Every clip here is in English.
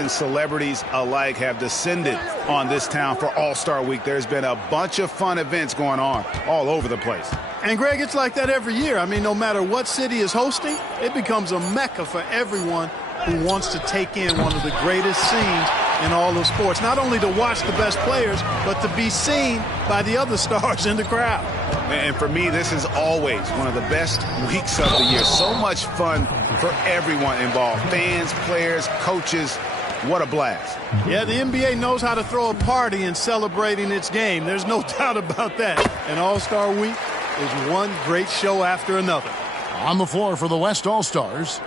and celebrities alike have descended on this town for All-Star Week. There's been a bunch of fun events going on all over the place. And, Greg, it's like that every year. I mean, no matter what city is hosting, it becomes a mecca for everyone who wants to take in one of the greatest scenes in all of sports. Not only to watch the best players, but to be seen by the other stars in the crowd. And for me, this is always one of the best weeks of the year. So much fun for everyone involved. Fans, players, coaches. What a blast. Yeah, the NBA knows how to throw a party in celebrating its game. There's no doubt about that. And All-Star Week is one great show after another. On the floor for the West All-Stars.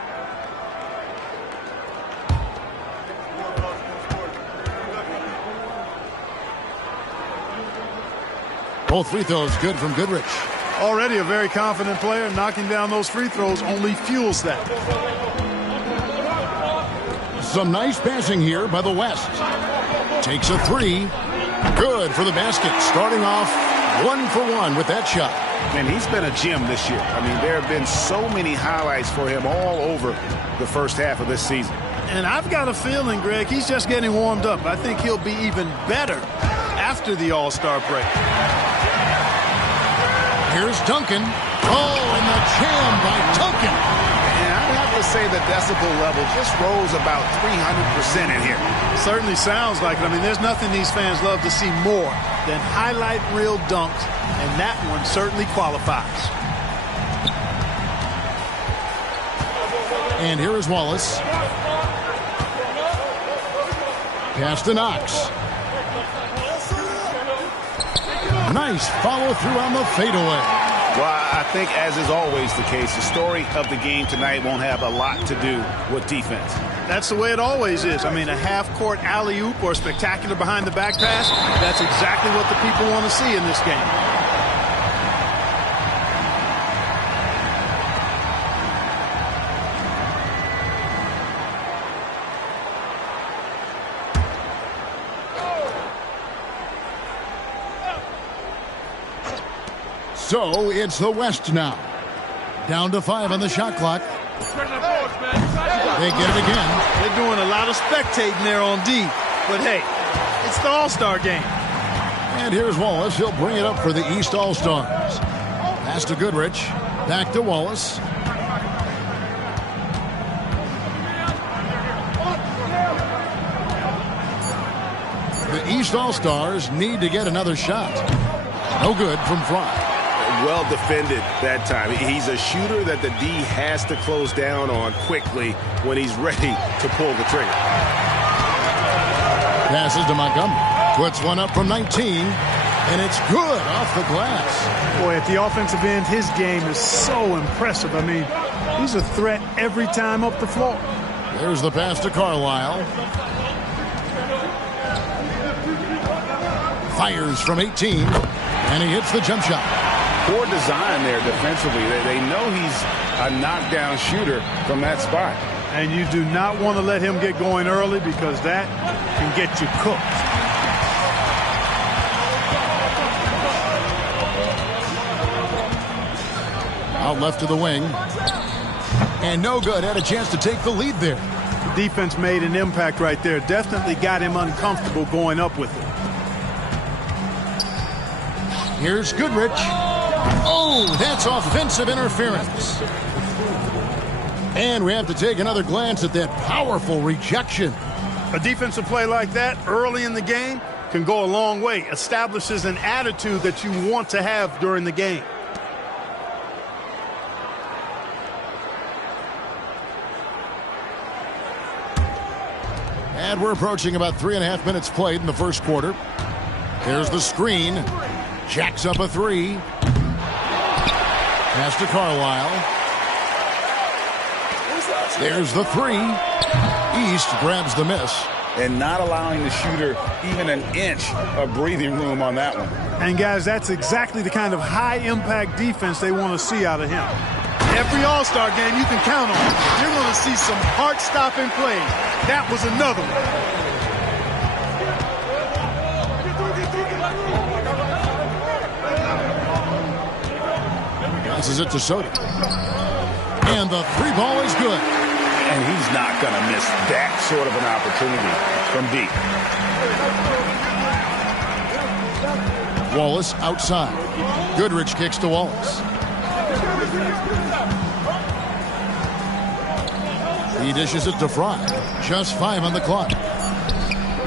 Both free throws good from Goodrich. Already a very confident player. Knocking down those free throws only fuels that. Some nice passing here by the West. Takes a three. Good for the basket. Starting off 1 for 1 with that shot. And he's been a gem this year. I mean, there have been so many highlights for him all over the first half of this season. And I've got a feeling, Greg, he's just getting warmed up. I think he'll be even better after the All-Star break. Here's Duncan. Oh, and the jam by Duncan. And I'd have to say the decibel level just rose about 300% in here. Certainly sounds like it. I mean, there's nothing these fans love to see more than highlight reel dunks, and that one certainly qualifies. And here is Wallace. Pass to Knox. Nice follow through on the fadeaway. Well, I think, as is always the case, the story of the game tonight won't have a lot to do with defense. That's the way it always is. I mean, a half-court alley-oop or a spectacular behind-the-back pass, that's exactly what the people want to see in this game. So it's the West now. Down to 5 on the shot clock. They get it again. They're doing a lot of spectating there on D. But hey, it's the All-Star game. And here's Wallace. He'll bring it up for the East All-Stars. Pass to Goodrich. Back to Wallace. The East All-Stars need to get another shot. No good from Fry. Well defended that time. He's a shooter that the D has to close down on quickly when he's ready to pull the trigger. Passes to Montgomery. Puts one up from 19, and it's good off the glass. Boy, at the offensive end, his game is so impressive. I mean, he's a threat every time up the floor. There's the pass to Carlisle. Fires from 18, and he hits the jump shot. Poor design there defensively. They know he's a knockdown shooter from that spot. And you do not want to let him get going early because that can get you cooked. Out left to the wing. And no good. Had a chance to take the lead there. The defense made an impact right there. Definitely got him uncomfortable going up with it. Here's Goodrich. Oh, that's offensive interference. And we have to take another glance at that powerful rejection. A defensive play like that early in the game can go a long way. Establishes an attitude that you want to have during the game. And we're approaching about 3.5 minutes played in the first quarter. There's the screen. Jacks up a three. Pass to Carlisle. There's the three. East grabs the miss. And not allowing the shooter even an inch of breathing room on that one. And, guys, that's exactly the kind of high-impact defense they want to see out of him. Every All-Star game you can count on. You're going to see some heart-stopping plays. That was another one. Passes it to Soto. And the three ball is good. And he's not going to miss that sort of an opportunity from deep. Wallace outside. Goodrich kicks to Wallace. He dishes it to Fry. Just 5 on the clock.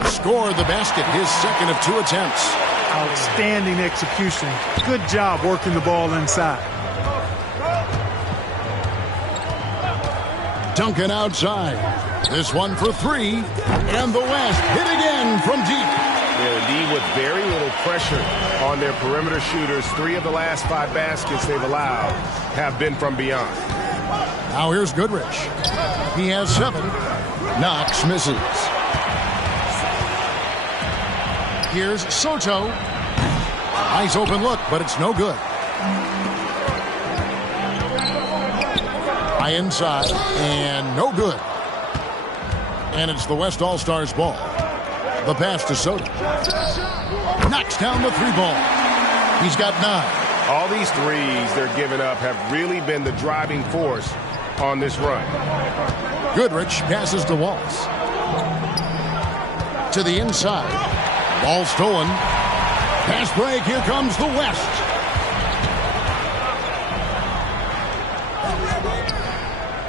Scored the basket, his second of 2 attempts. Outstanding execution. Good job working the ball inside. Duncan outside. This one for 3. And the West hit again from deep. Yeah, indeed, with very little pressure on their perimeter shooters. 3 of the last 5 baskets they've allowed have been from beyond. Now here's Goodrich. He has 7. Knox misses. Here's Soto. Nice open look, but it's no good. High inside, and no good. And it's the West All-Stars ball. The pass to Soto. Knocks down the 3 ball. He's got 9. All these threes they're giving up have really been the driving force on this run. Goodrich passes to Wallace. To the inside. Ball stolen. Pass break. Here comes the West.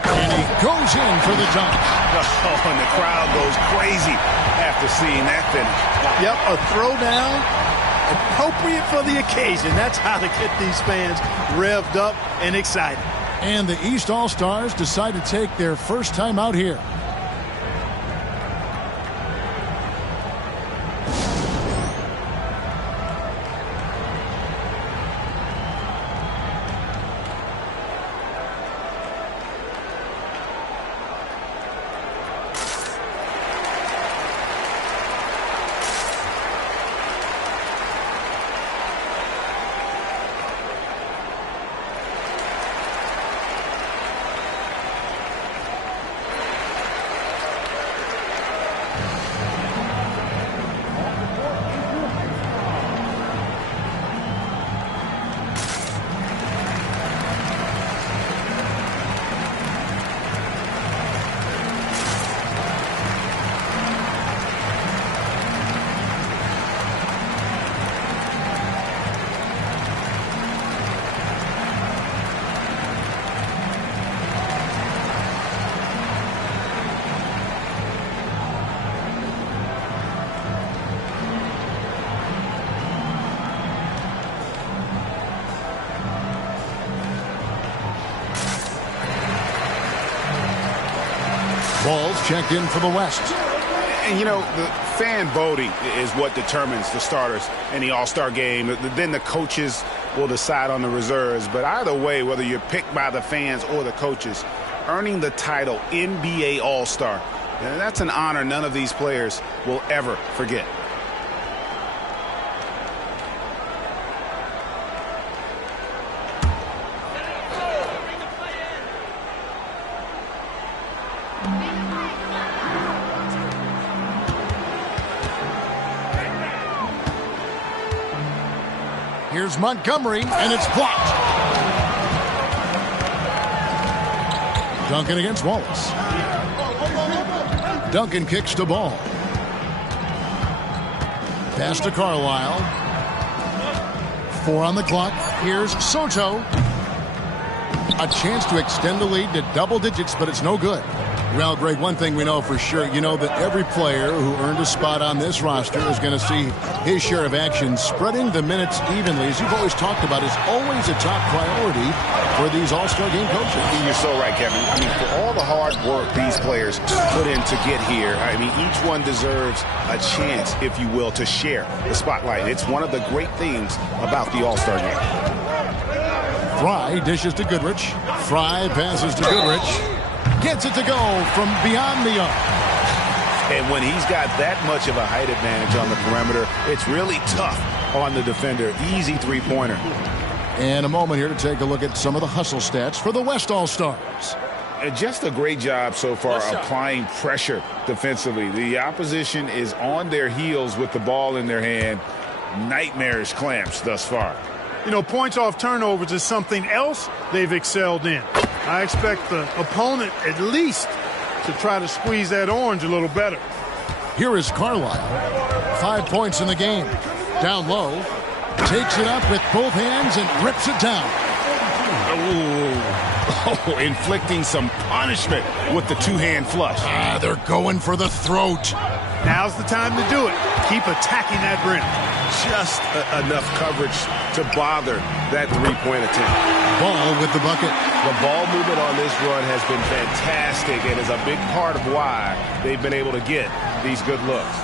And he goes in for the dunk. Oh, and the crowd goes crazy after seeing that finish. Yep, a throwdown appropriate for the occasion. That's how to get these fans revved up and excited. And the East All-Stars decide to take their first time out here. Balls checked in for the West. And, you know, the fan voting is what determines the starters in the All-Star game. Then the coaches will decide on the reserves. But either way, whether you're picked by the fans or the coaches, earning the title NBA All-Star, that's an honor none of these players will ever forget. Here's Montgomery, and it's blocked. Duncan against Wallace. Duncan kicks to ball. Pass to Carlisle. 4 on the clock. Here's Soto. A chance to extend the lead to double digits, but it's no good. Well, Greg, one thing we know for sure, you know that every player who earned a spot on this roster is going to see his share of action. Spreading the minutes evenly, as you've always talked about, is always a top priority for these All-Star game coaches. You're so right, Kevin. I mean, for all the hard work these players put in to get here, I mean, each one deserves a chance, if you will, to share the spotlight. It's one of the great things about the All-Star game. Fry dishes to Goodrich. Fry passes to Goodrich. Gets it to go from beyond the arc. And when he's got that much of a height advantage on the perimeter, it's really tough on the defender. Easy three-pointer. And a moment here to take a look at some of the hustle stats for the West All-Stars. Just a great job so far applying pressure defensively. The opposition is on their heels with the ball in their hand. Nightmarish clamps thus far. You know, points off turnovers is something else they've excelled in. I expect the opponent at least to try to squeeze that orange a little better. Here is Carlisle. 5 points in the game. Down low. Takes it up with both hands and rips it down. Oh, inflicting some punishment with the two-hand flush. They're going for the throat. Now's the time to do it. Keep attacking that rim. Just enough coverage to bother that three-point attempt. Ball with the bucket. The ball movement on this run has been fantastic and is a big part of why they've been able to get these good looks.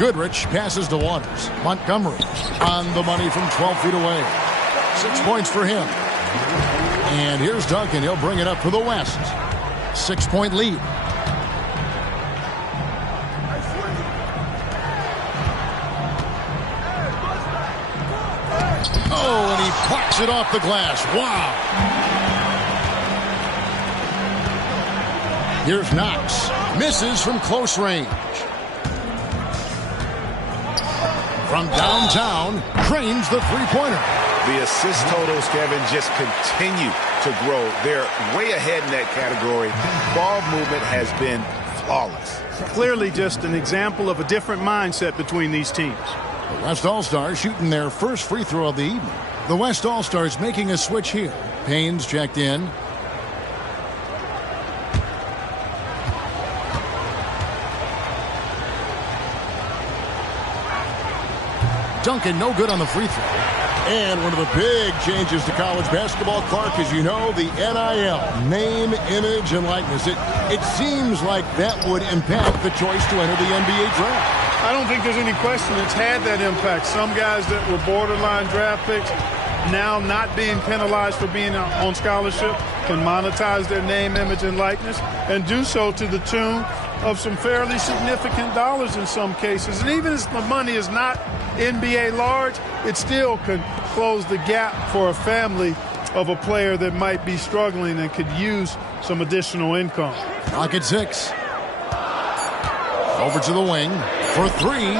Goodrich passes to Waters. Montgomery on the money from 12 feet away. 6 points for him. And here's Duncan. He'll bring it up for the West. 6-point lead. Oh, and he plucks it off the glass. Wow. Here's Knox. Misses from close range. From downtown, drains the three-pointer. The assist totals, Kevin, just continue to grow. They're way ahead in that category. Ball movement has been flawless. Clearly just an example of a different mindset between these teams. The West All-Stars shooting their first free throw of the evening. The West All-Stars making a switch here. Payne's checked in. Duncan no good on the free throw. And one of the big changes to college basketball, Clark, as you know, the NIL, name, image, and likeness. It seems like that would impact the choice to enter the NBA draft. I don't think there's any question it's had that impact. Some guys that were borderline draft picks now not being penalized for being on scholarship can monetize their name, image, and likeness and do so to the tune of some fairly significant dollars in some cases. And even if the money is not NBA large, it still can close the gap for a family of a player that might be struggling and could use some additional income. Clock at 6. Over to the wing for 3.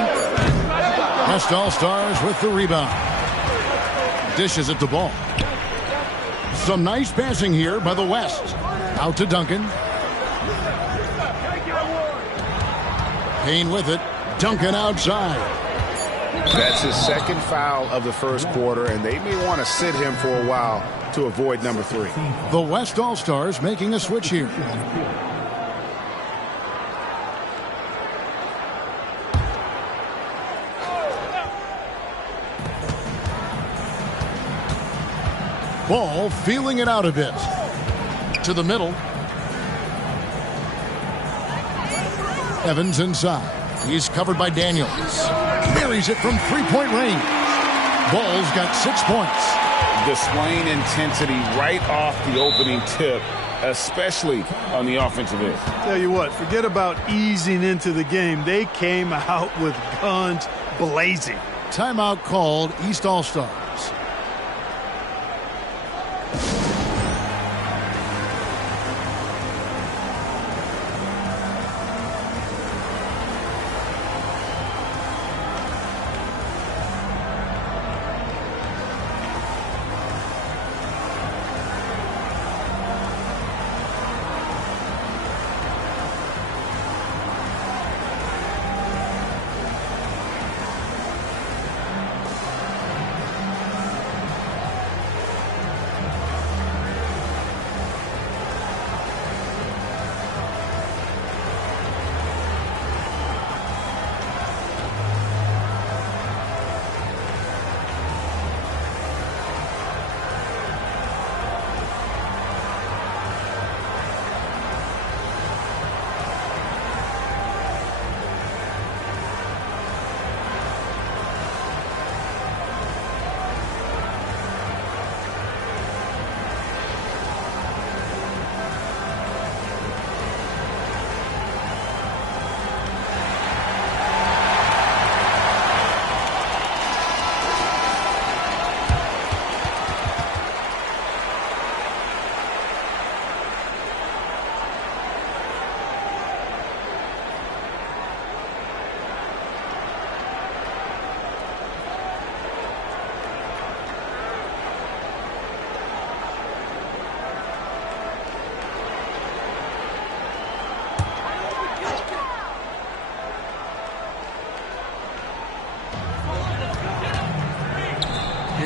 West All-Stars with the rebound. Dishes it to Ball. Some nice passing here by the West. Out to Duncan. Payne with it. Duncan outside. That's his second foul of the first quarter, and they may want to sit him for a while to avoid number 3. The West All-Stars making a switch here. Ball feeling it out a bit. To the middle. Evans inside. He's covered by Daniels. Buries it from three-point range. Ball's got 6 points. Displaying intensity right off the opening tip, especially on the offensive end. Tell you what, forget about easing into the game. They came out with guns blazing. Timeout called. East All-Stars.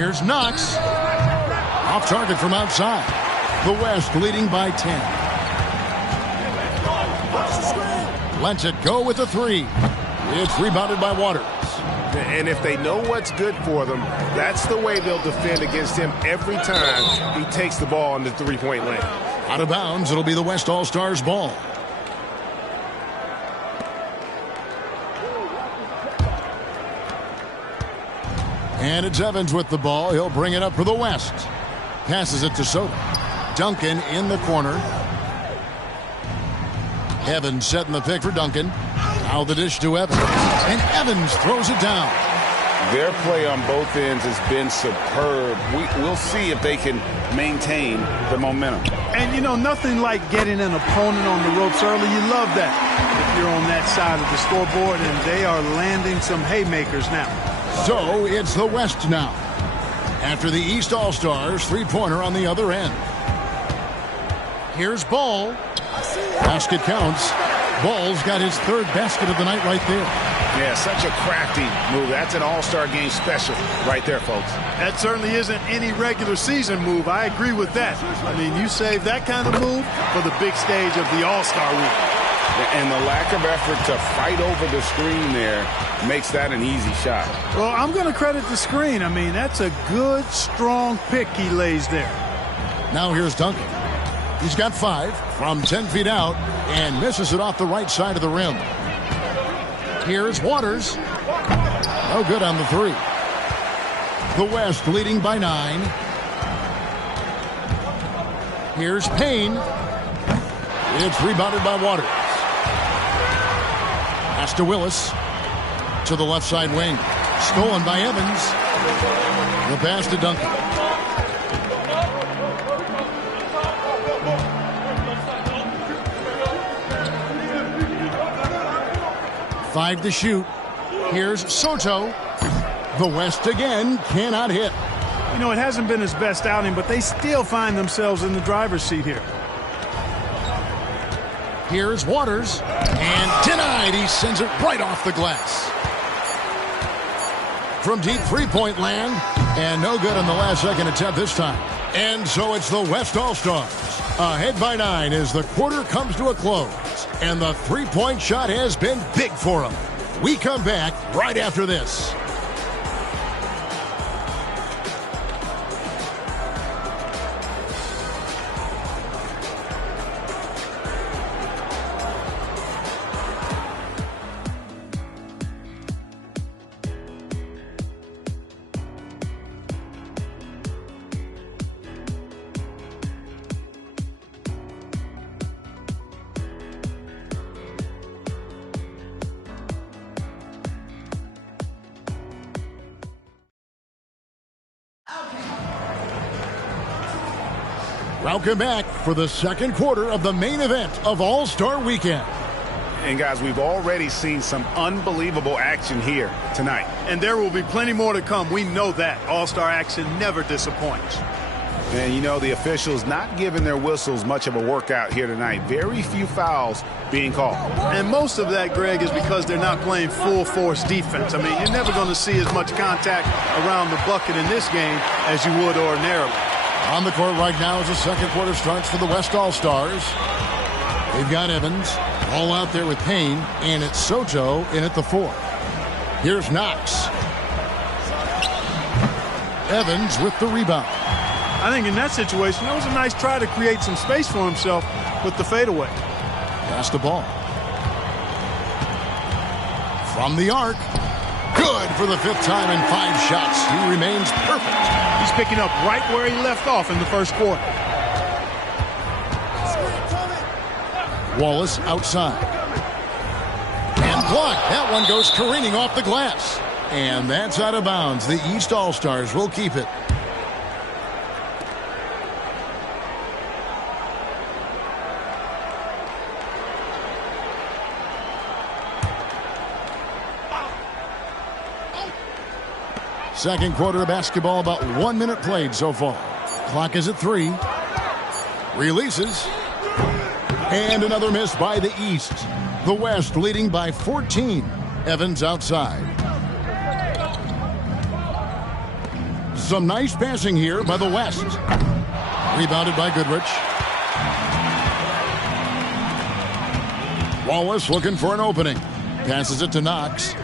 Here's Knox. Off target from outside. The West leading by 10. Lets it go with the 3. It's rebounded by Waters. And if they know what's good for them, that's the way they'll defend against him every time he takes the ball in the three-point lane. Out of bounds, it'll be the West All-Stars ball. And it's Evans with the ball. He'll bring it up for the West. Passes it to Soto. Duncan in the corner. Evans setting the pick for Duncan. Now the dish to Evans. And Evans throws it down. Their play on both ends has been superb. We'll see if they can maintain the momentum. And, you know, nothing like getting an opponent on the ropes early. You love that if you're on that side of the scoreboard, and they are landing some haymakers now. So it's the West now. After the East All-Stars, three-pointer on the other end. Here's Ball. Basket counts. Ball's got his third basket of the night right there. Yeah, such a crafty move. That's an all-star game special right there, folks. That certainly isn't any regular season move. I agree with that. I mean, you save that kind of move for the big stage of the All-Star week. And the lack of effort to fight over the screen there makes that an easy shot. Well, I'm going to credit the screen. I mean, that's a good, strong pick he lays there. Now here's Duncan. He's got 5 from 10 feet out and misses it off the right side of the rim. Here's Waters. No good on the 3. The West leading by 9. Here's Payne. It's rebounded by Waters. Pass to Willis. To the left side wing. Stolen by Evans. The pass to Duncan. Five to shoot. Here's Soto. The West again cannot hit. You know, it hasn't been his best outing, but they still find themselves in the driver's seat here. Here's Waters. And denied. He sends it right off the glass. From deep three-point land. And no good on the last second attempt this time. And so it's the West All-Stars. Ahead by 9 as the quarter comes to a close. And the three-point shot has been big for them. We come back right after this. Welcome back for the second quarter of the main event of All-Star Weekend. And guys, we've already seen some unbelievable action here tonight. And there will be plenty more to come. We know that. All-Star action never disappoints. And you know, the officials not giving their whistles much of a workout here tonight. Very few fouls being called. And most of that, Greg, is because they're not playing full-force defense. I mean, you're never going to see as much contact around the bucket in this game as you would ordinarily. On the court right now as the second quarter starts for the West All-Stars. They've got Evans all out there with Payne, and it's Soto in at the 4. Here's Knox. Evans with the rebound. I think in that situation, that was a nice try to create some space for himself with the fadeaway. Pass the ball. From the arc. Good for the 5th time in 5 shots. He remains perfect. He's picking up right where he left off in the first quarter. Wallace outside. And blocked. That one goes careening off the glass. And that's out of bounds. The East All-Stars will keep it. Second quarter of basketball, about 1 minute played so far. Clock is at 3. Releases. And another miss by the East. The West leading by 14. Evans outside. Some nice passing here by the West. Rebounded by Goodrich. Wallace looking for an opening. Passes it to Knox.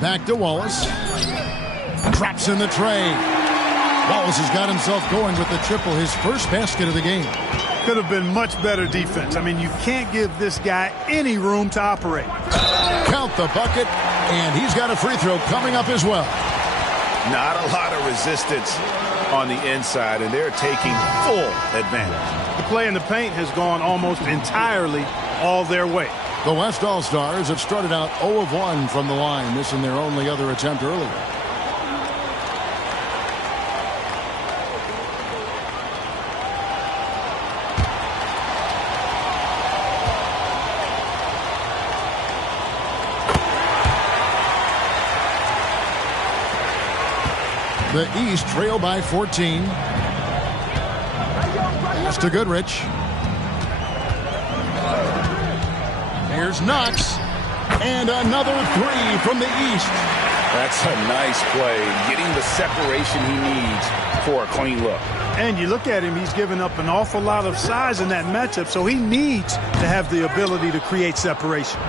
Back to Wallace. Drops in the tray. Wallace has got himself going with the triple, his first basket of the game. Could have been much better defense. I mean, you can't give this guy any room to operate. Count the bucket, and he's got a free throw coming up as well. Not a lot of resistance on the inside, and they're taking full advantage. The play in the paint has gone almost entirely all their way. The West All-Stars have started out 0 of 1 from the line, missing their only other attempt earlier. The East trail by 14. Pass to Goodrich. Here's Knox. And another three from the East. That's a nice play. Getting the separation he needs for a clean look. And you look at him, he's given up an awful lot of size in that matchup, so he needs to have the ability to create separation.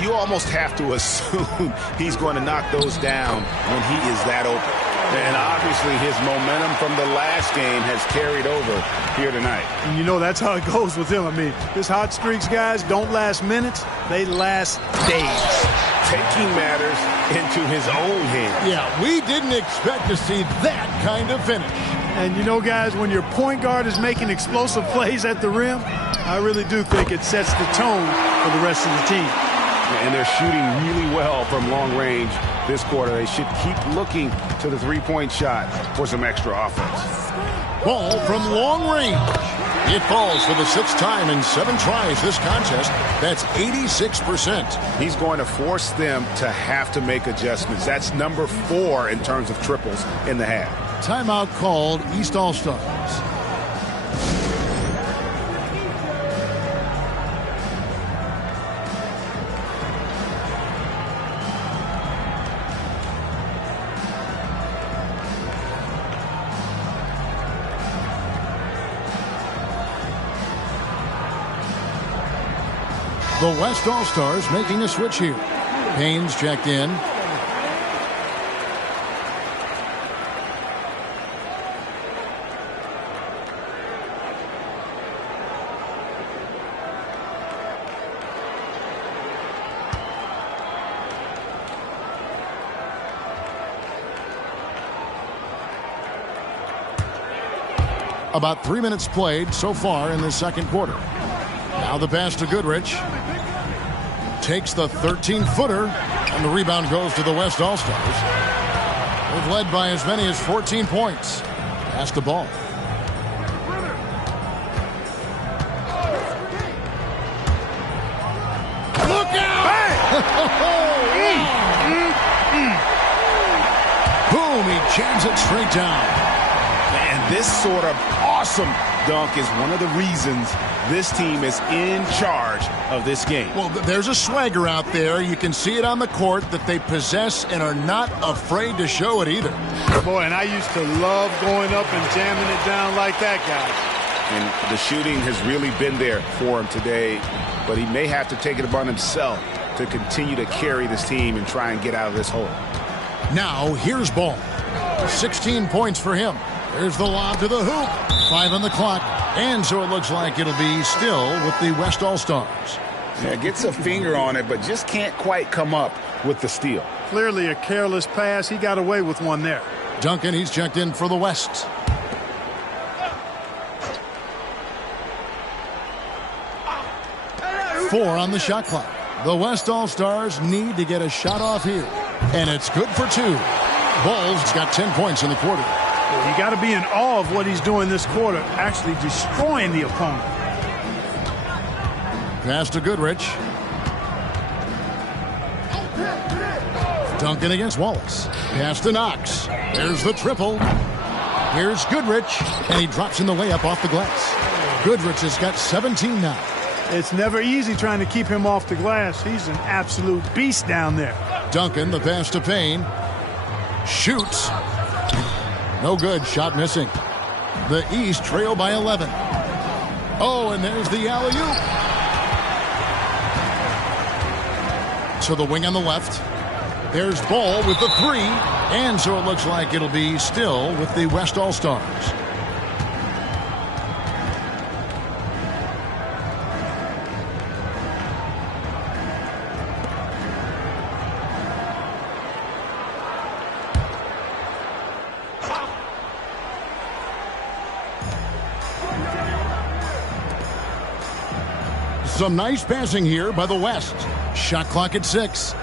You almost have to assume he's going to knock those down when he is that open. And obviously his momentum from the last game has carried over here tonight. And you know that's how it goes with him. I mean, his hot streaks, guys, don't last minutes. They last days. Taking matters into his own hands. Yeah, we didn't expect to see that kind of finish. And you know, guys, when your point guard is making explosive plays at the rim, I really do think it sets the tone for the rest of the team. And they're shooting really well from long range this quarter. They should keep looking to the three-point shot for some extra offense. Ball from long range. It falls for the sixth time in 7 tries this contest. That's 86%. He's going to force them to have to make adjustments. That's number 4 in terms of triples in the half. Timeout called, East All-Stars. The West All-Stars making a switch here. Haynes checked in. About 3 minutes played so far in the second quarter. Now the pass to Goodrich. Takes the 13-footer, and the rebound goes to the West All-Stars. They've led by as many as 14 points. Pass the ball. Look out! Boom, he jams it straight down. And this sort of awesome dunk is one of the reasons this team is in charge of this game. Well, there's a swagger out there. You can see it on the court that they possess and are not afraid to show it either. Boy, and I used to love going up and jamming it down like that, guy. And the shooting has really been there for him today, but he may have to take it upon himself to continue to carry this team and try and get out of this hole. Now, here's Ball. 16 points for him. There's the lob to the hoop. 5 on the clock. And so it looks like it'll be still with the West All-Stars. Yeah, gets a finger on it, but just can't quite come up with the steal. Clearly a careless pass. He got away with one there. Duncan, he's checked in for the West. Four on the shot clock. The West All-Stars need to get a shot off here. And it's good for 2. Ball's got 10 points in the quarter. You got to be in awe of what he's doing this quarter, actually destroying the opponent. Pass to Goodrich. Duncan against Wallace. Pass to Knox. There's the triple. Here's Goodrich, and he drops in the layup off the glass. Goodrich has got 17 now. It's never easy trying to keep him off the glass. He's an absolute beast down there. Duncan, the pass to Payne. Shoots. No good. Shot missing. The East trail by 11. Oh, and there's the alley-oop. To the wing on the left. There's Ball with the three. And so it looks like it'll be still with the West All-Stars. Some nice passing here by the West. Shot clock at 6.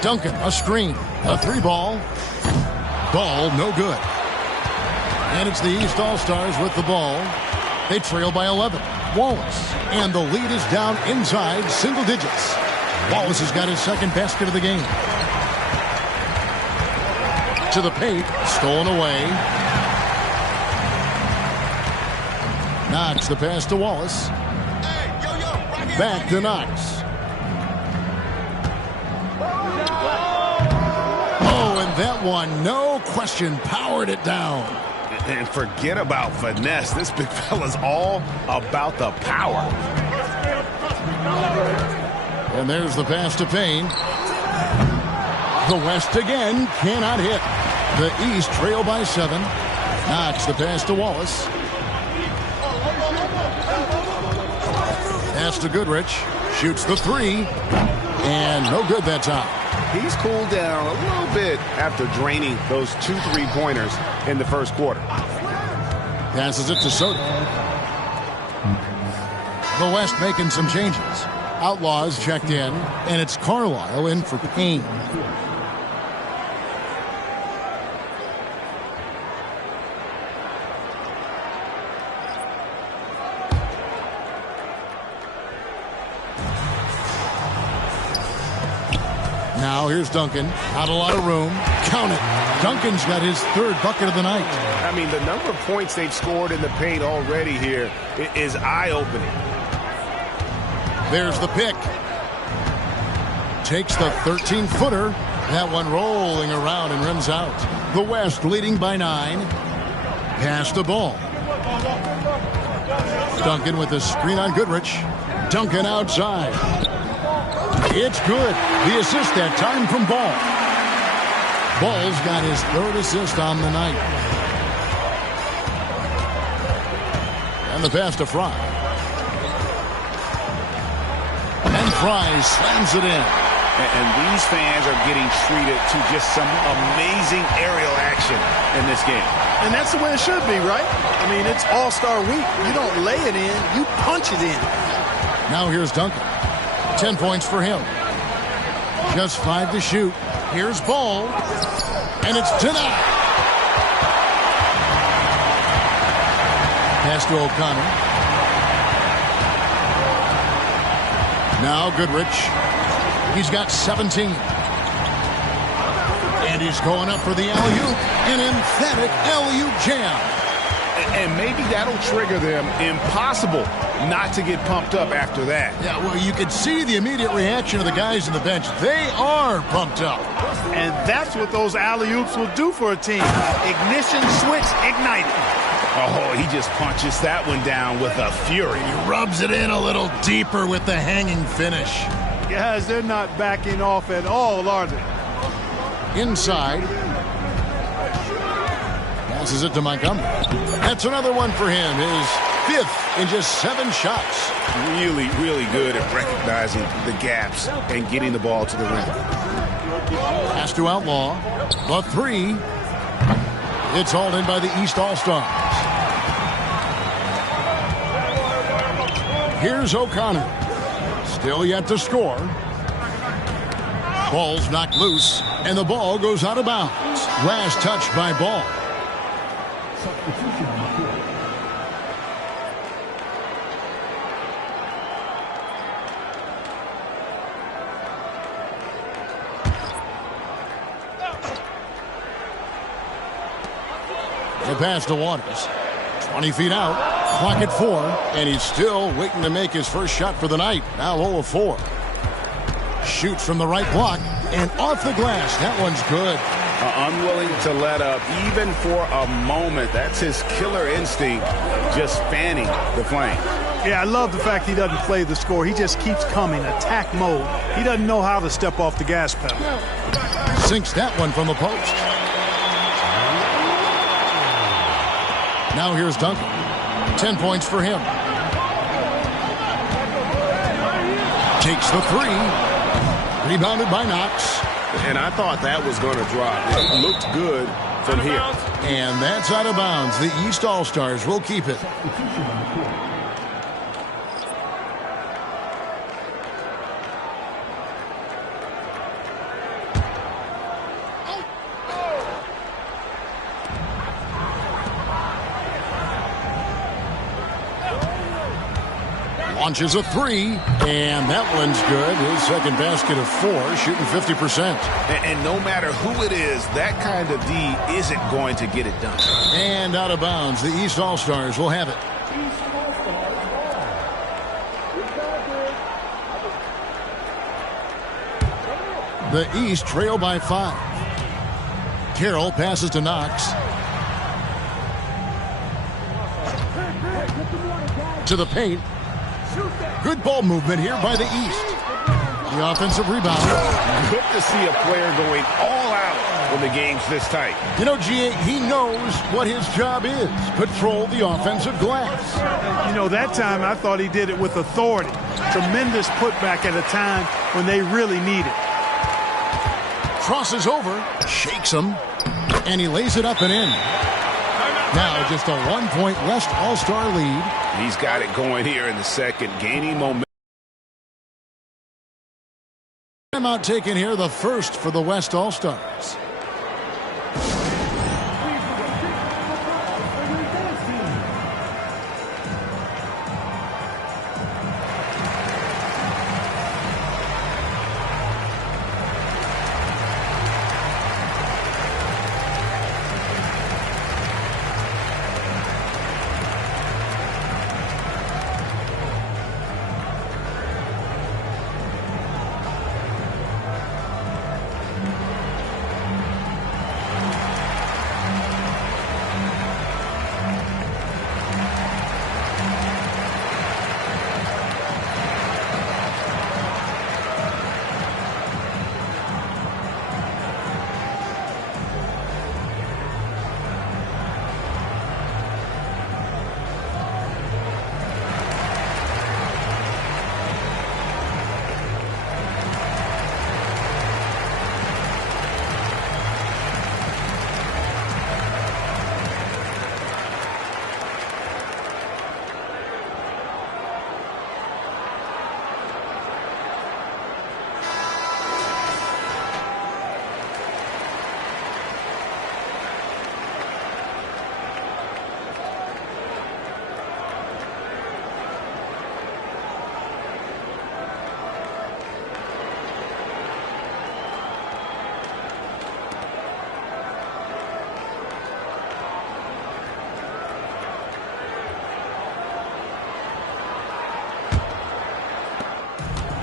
Duncan, a screen. A three ball. Ball, no good. And it's the East All-Stars with the ball. They trail by 11. Wallace. And the lead is down inside single digits. Wallace has got his second basket of the game. To the paint. Stolen away. Knox, the pass to Wallace. Back to Knox. Oh, and that one, no question, powered it down. And forget about finesse. This big fella's all about the power. And there's the pass to Payne. The West again cannot hit. The East trail by 7. Knox, the pass to Wallace. Pass to Goodrich. Shoots the three. And no good that time. He's cooled down a little bit after draining those 2 3-pointers in the first quarter. Passes it to Soto. The West making some changes. Outlaws checked in, and it's Carlisle in for Payne. Now here's Duncan. Not a lot of room. Count it. Duncan's got his third bucket of the night. I mean, the number of points they've scored in the paint already here is eye-opening. There's the pick. Takes the 13-footer. That one rolling around and rims out. The West leading by 9. Pass the ball. Duncan with a screen on Goodrich. Duncan outside. It's good. The assist that time from Ball. Ball's got his third assist on the night. And the pass to Fry. And Fry slams it in. And these fans are getting treated to just some amazing aerial action in this game. And that's the way it should be, right? I mean, it's All-Star week. You don't lay it in, you punch it in. Now here's Duncan. 10 points for him. Just 5 to shoot. Here's Ball. And it's denied. Pass to O'Connor. Now Goodrich. He's got 17. And he's going up for the alley-oop. An emphatic alley-oop jam. And maybe that'll trigger them. Impossible not to get pumped up after that. Yeah, well, you could see the immediate reaction of the guys on the bench. They are pumped up. And that's what those alley-oops will do for a team. Ignition switch ignited. Oh, he just punches that one down with a fury. He rubs it in a little deeper with the hanging finish. Guys, they're not backing off at all, are they? Inside. Passes it to Montgomery. That's another one for him. His 5th in just 7 shots. Really, really good at recognizing the gaps and getting the ball to the rim. Pass to Outlaw. The 3. It's hauled in by the East All-Stars. Here's O'Connor. Still yet to score. Ball's knocked loose, and the ball goes out of bounds. Last touch by Ball. The pass to Waters. 20 feet out. Clock at 4, and he's still waiting to make his first shot for the night. Now 0 of 4. Shoots from the right block, and off the glass. That one's good. Unwilling to let up, even for a moment. That's his killer instinct, just fanning the flame. Yeah, I love the fact he doesn't play the score. He just keeps coming, attack mode. He doesn't know how to step off the gas pedal. Sinks that one from the post. Now here's Duncan. 10 points for him. Takes the 3. Rebounded by Knox. And I thought that was going to drop. It looked good from here. And that's out of bounds. The East All-Stars will keep it. Launches a 3, and that one's good. His second basket of 4, shooting 50%. And no matter who it is, that kind of D isn't going to get it done. And out of bounds, the East All-Stars will have it. The East trail by 5. Carroll passes to Knox. To the paint. Good ball movement here by the East. The offensive rebound. Good to see a player going all out when the game's this tight. You know, G.A., he knows what his job is. Patrol the offensive glass. You know, that time I thought he did it with authority. Tremendous putback at a time when they really need it. Crosses over, shakes him, and he lays it up and in. Now just a 1-point West All-Star lead. He's got it going here in the second, gaining momentum. Timeout taken here, the first for the West All-Stars.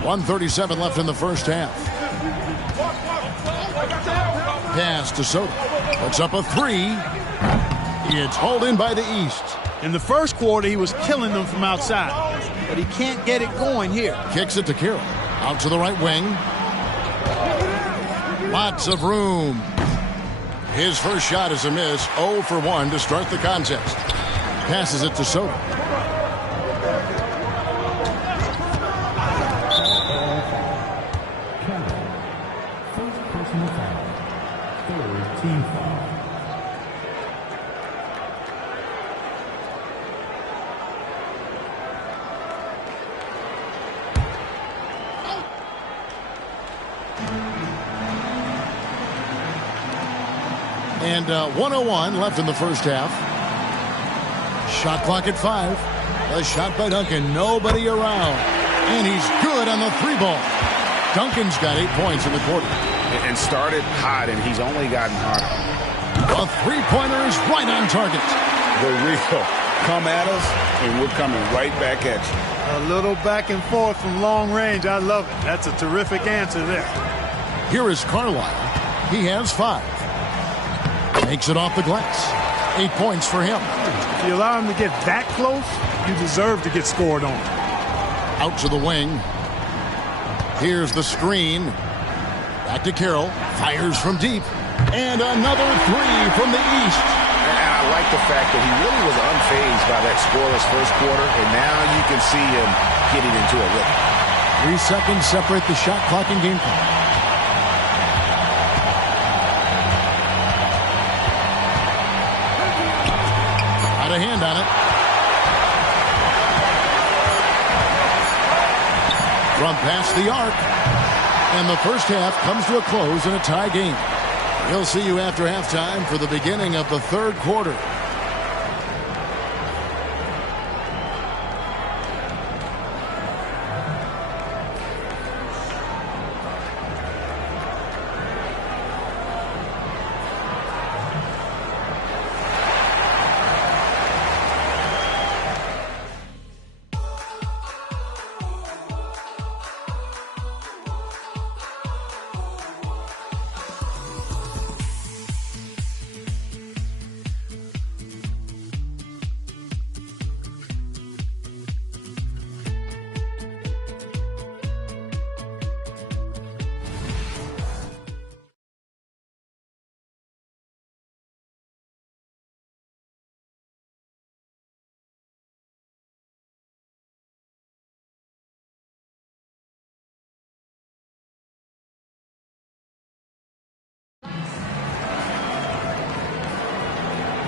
.137 left in the first half. Pass to Soto. Puts up a 3. It's hauled in by the East. In the first quarter, he was killing them from outside, but he can't get it going here. Kicks it to Carroll. Out to the right wing. Lots of room. His first shot is a miss. 0 for 1 to start the contest. Passes it to Soto. And 1:01 left in the first half. Shot clock at 5. A shot by Duncan. Nobody around. And he's good on the 3-ball. Duncan's got 8 points in the quarter. And started hot, and he's only gotten hotter. A 3-pointer is right on target. The real come at us, and we're coming right back at you. A little back and forth from long range. I love it. That's a terrific answer there. Here is Carlisle. He has 5. Makes it off the glass. 8 points for him. If you allow him to get that close, you deserve to get scored on. Out to the wing. Here's the screen. Back to Carroll. Fires from deep. And another 3 from the east. And I like the fact that he really was unfazed by that scoreless first quarter, and now you can see him getting into a rhythm. 3 seconds separate the shot clock and game clock. Got a hand on it. From past the arc. And the first half comes to a close in a tie game. We'll see you after halftime for the beginning of the third quarter.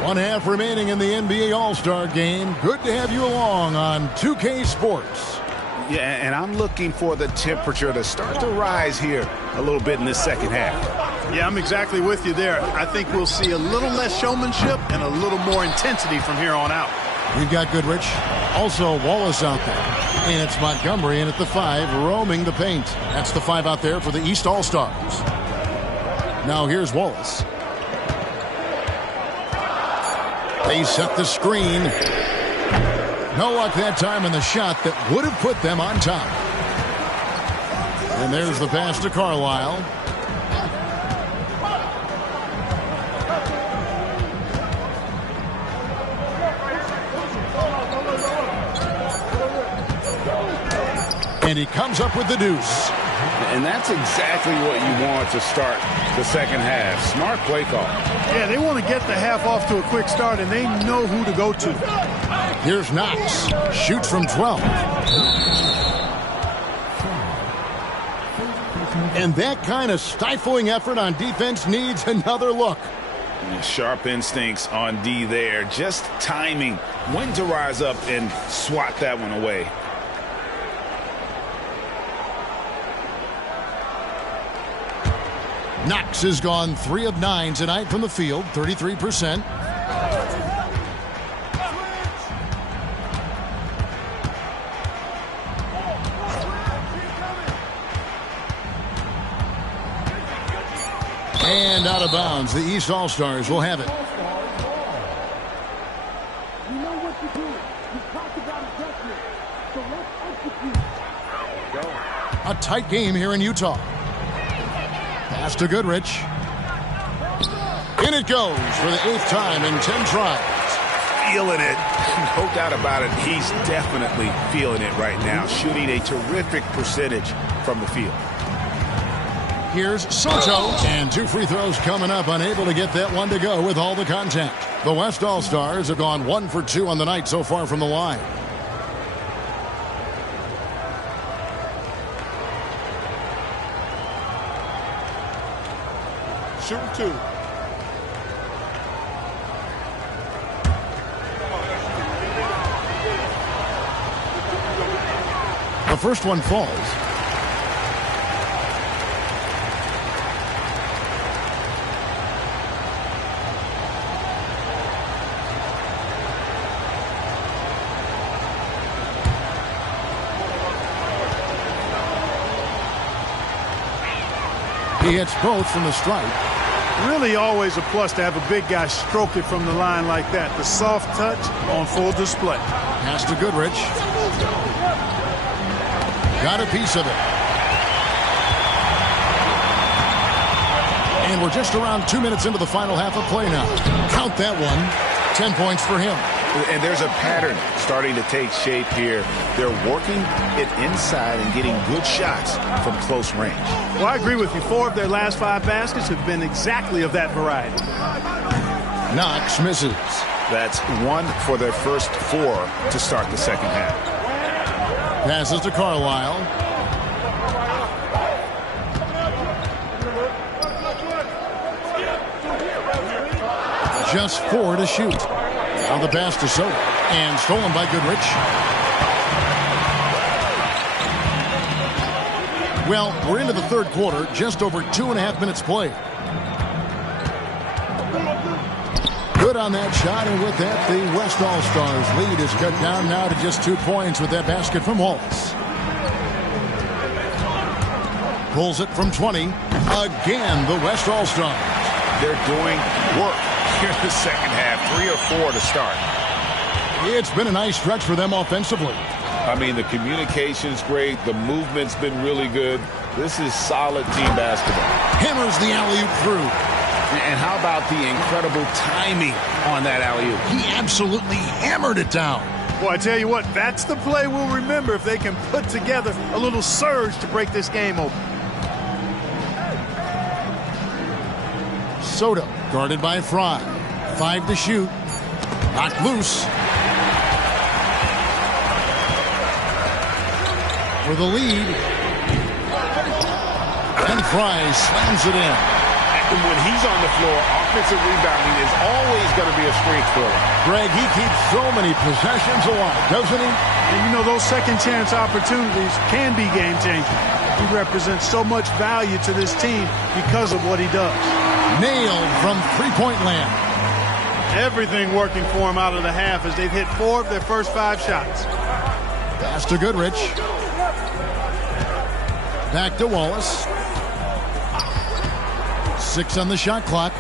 One half remaining in the NBA All-Star Game. Good to have you along on 2K Sports. Yeah, and I'm looking for the temperature to start to rise here a little bit in this second half. Yeah, I'm exactly with you there. I think we'll see a little less showmanship and a little more intensity from here on out. We've got Goodrich. Also Wallace out there. And it's Montgomery in at the 5, roaming the paint. That's the 5 out there for the East All-Stars. Now here's Wallace. They set the screen. No luck that time in the shot that would have put them on top. And there's the pass to Carlisle. And he comes up with the deuce. And that's exactly what you want to start the second half. Smart play call. Yeah, they want to get the half off to a quick start, and they know who to go to. Here's Knox. Shoots from 12. And that kind of stifling effort on defense needs another look. Sharp instincts on D there. Just timing when to rise up and swat that one away. Knox has gone 3 of 9 tonight from the field, 33%. And out of bounds, the East All-Stars will have it. You know what to do. You talked about adjustment. So let's execute. A tight game here in Utah. Pass to Goodrich. In it goes for the 8th time in 10 tries. Feeling it. No doubt about it. He's definitely feeling it right now. Shooting a terrific percentage from the field. Here's Soto. And 2 free throws coming up. Unable to get that one to go with all the contact. The West All-Stars have gone 1 for 2 on the night so far from the line. Shooting 2. The first one falls. He hits both from the stripe. Really always a plus to have a big guy stroke it from the line like that. The soft touch on full display. Pass to Goodrich. Got a piece of it. And we're just around 2 minutes into the final half of play now. Count that one. 10 points for him. And there's a pattern starting to take shape here. They're working it inside and getting good shots from close range. Well, I agree with you. 4 of their last 5 baskets have been exactly of that variety. Knox misses. That's 1 for their first 4 to start the second half. Passes to Carlisle. Just 4 to shoot. On the pass to Soto. And stolen by Goodrich. Well, we're into the third quarter. Just over 2.5 minutes played. Good on that shot, and with that, the West All-Stars lead is cut down now to just 2 points with that basket from Wallace. Pulls it from 20. Again, the West All-Stars. They're doing work here in the second half. 3 or 4 to start. It's been a nice stretch for them offensively. I mean, the communication's great. The movement's been really good. This is solid team basketball. Hammers the alley-oop through. And how about the incredible timing on that alley-oop? He absolutely hammered it down. Boy, I tell you what, that's the play we'll remember if they can put together a little surge to break this game open. Soto guarded by Fry. 5 to shoot. Knocked loose. For the lead. And Fry slams it in. And when he's on the floor, offensive rebounding is always going to be a strength for him. Greg, he keeps so many possessions alive, doesn't he? And you know, those second chance opportunities can be game changing. He represents so much value to this team because of what he does. Nailed from three-point land. Everything working for him out of the half as they've hit 4 of their first 5 shots. Pass to Goodrich. Back to Wallace. 6 on the shot clock.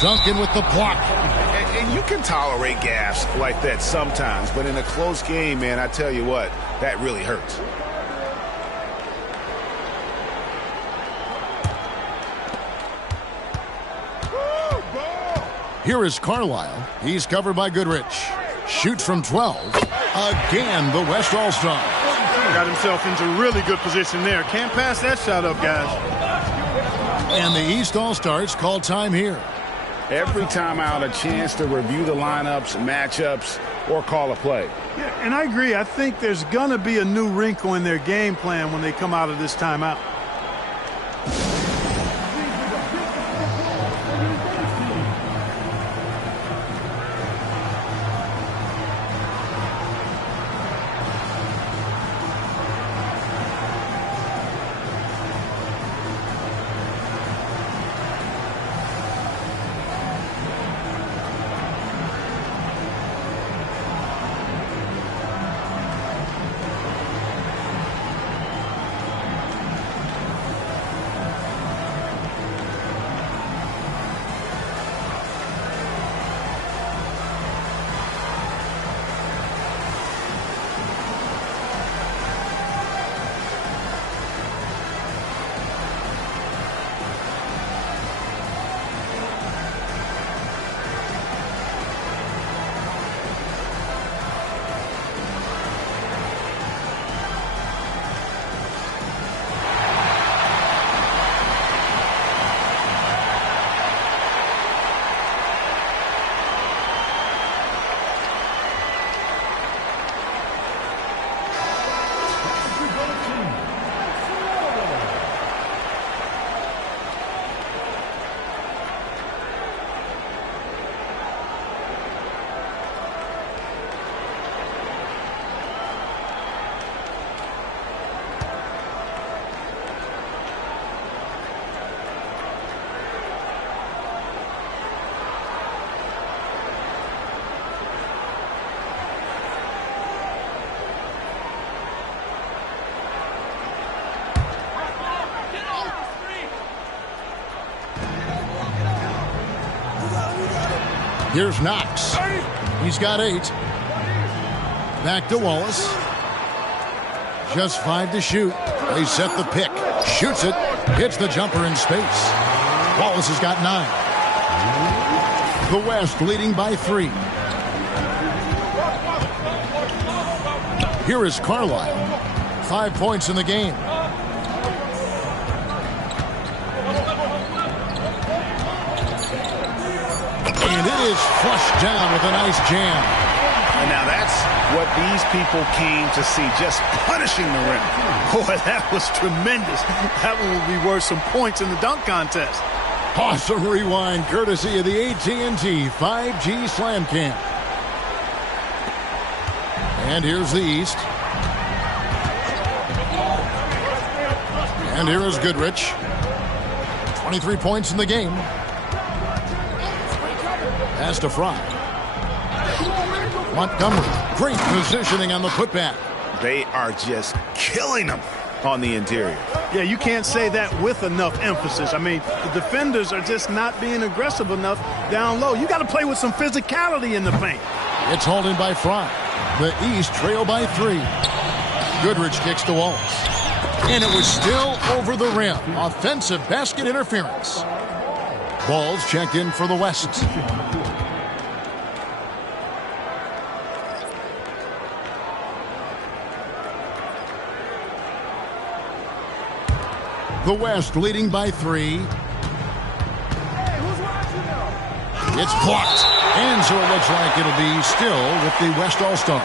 Duncan with the block. And you can tolerate gaffes like that sometimes, but in a close game, man, I tell you what, that really hurts. Here is Carlisle. He's covered by Goodrich. Shoots from 12. Again, the West All-Stars. Got himself into really good position there. Can't pass that shot up, guys. And the East All-Stars call time here. Every time out, a chance to review the lineups, matchups, or call a play. Yeah, and I agree. I think there's going to be a new wrinkle in their game plan when they come out of this timeout. Here's Knox. He's got 8. Back to Wallace. Just 5 to shoot. They set the pick. Shoots it. Hits the jumper in space. Wallace has got 9. The West leading by 3. Here is Carlisle. 5 points in the game. And it is flushed down with a nice jam. And now that's what these people came to see, just punishing the rim. Boy, that was tremendous. That one will be worth some points in the dunk contest. Awesome rewind courtesy of the AT&T 5G Slam Cam. And here's the East. And here is Goodrich. 23 points in the game. Pass to Fry. Montgomery. Great positioning on the putback. They are just killing them on the interior. Yeah, you can't say that with enough emphasis. I mean, the defenders are just not being aggressive enough down low. You got to play with some physicality in the paint. It's hauled in by Fry. The East trail by 3. Goodrich kicks to Wallace. And it was still over the rim. Offensive basket interference. Balls checked in for the West. The West leading by 3. It's blocked. And so it looks like it'll be still with the West All-Stars.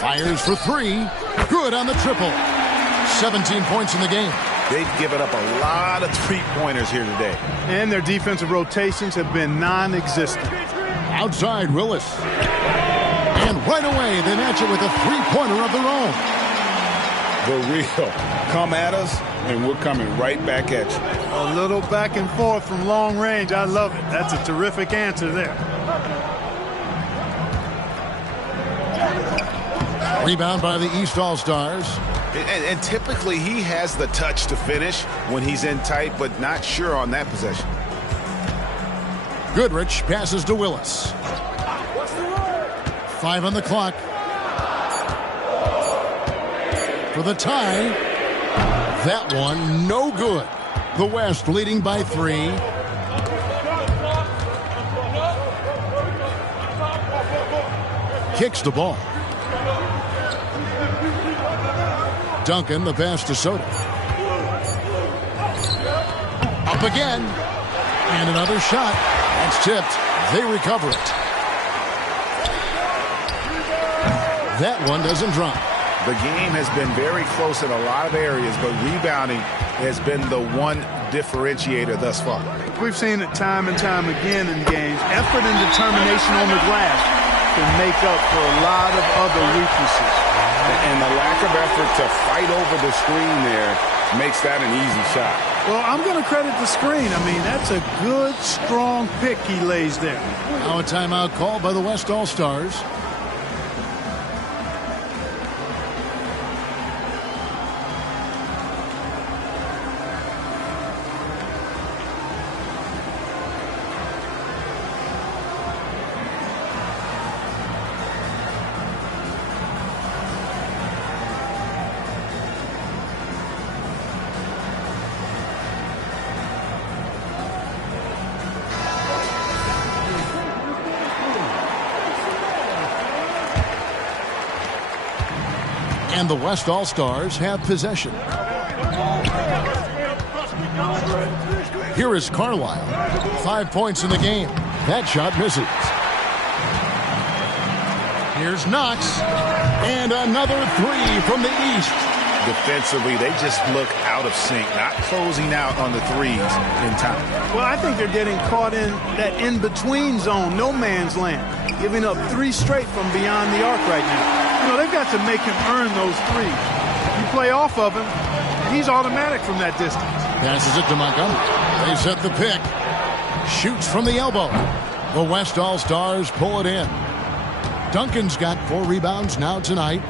Fires for 3. Good on the triple. 17 points in the game. They've given up a lot of three-pointers here today. And their defensive rotations have been non-existent. Outside Willis. And right away they match it with a three-pointer of their own. The real. Come at us, and we're coming right back at you. A little back and forth from long range. I love it. That's a terrific answer there. Rebound by the East All-Stars. And typically he has the touch to finish when he's in tight, but not sure on that possession. Goodrich passes to Willis. 5 on the clock. For the tie. That one no good. The West leading by 3. Kicks the ball. Duncan, the pass to Soto. Up again. And another shot. That's tipped. They recover it. That one doesn't drop. The game has been very close in a lot of areas, but rebounding has been the one differentiator thus far. We've seen it time and time again in games. Effort and determination on the glass can make up for a lot of other weaknesses. And the lack of effort to fight over the screen there makes that an easy shot. Well, I'm going to credit the screen. I mean, that's a good, strong pick he lays there. Now a timeout called by the West All-Stars. And the West All-Stars have possession. Here is Carlisle. 5 points in the game. That shot misses. Here's Knox. And another 3 from the East. Defensively, they just look out of sync, not closing out on the threes in time. Well, I think they're getting caught in that in-between zone, no man's land, giving up 3 straight from beyond the arc right now. You know, they've got to make him earn those threes. You play off of him, he's automatic from that distance. Passes it to Montgomery. They set the pick. Shoots from the elbow. The West All-Stars pull it in. Duncan's got 4 rebounds now tonight.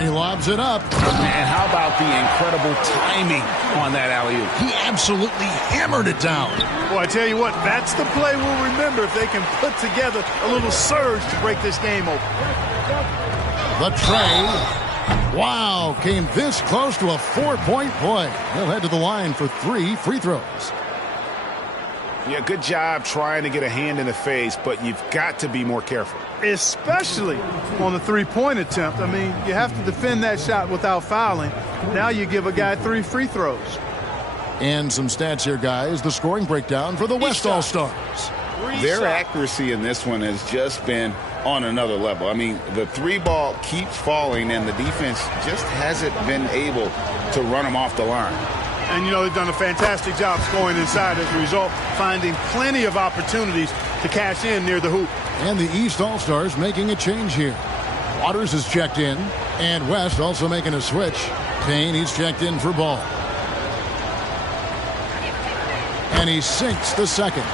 He lobs it up. And how about the incredible timing on that alley-oop? He absolutely hammered it down. Boy, I tell you what, that's the play we'll remember if they can put together a little surge to break this game open. The tray. Wow, came this close to a 4-point play. He'll head to the line for 3 free throws. Yeah, good job trying to get a hand in the face, but you've got to be more careful. Especially on the three-point attempt. I mean, you have to defend that shot without fouling. Now you give a guy 3 free throws. And some stats here, guys. The scoring breakdown for the West All-Stars. Their accuracy in this one has just been on another level. I mean, the 3-ball keeps falling, and the defense just hasn't been able to run them off the line. And, you know, they've done a fantastic job scoring inside as a result, finding plenty of opportunities to cash in near the hoop. And the East All-Stars making a change here. Waters is checked in, and West also making a switch. Payne, he's checked in for ball. And he sinks the second.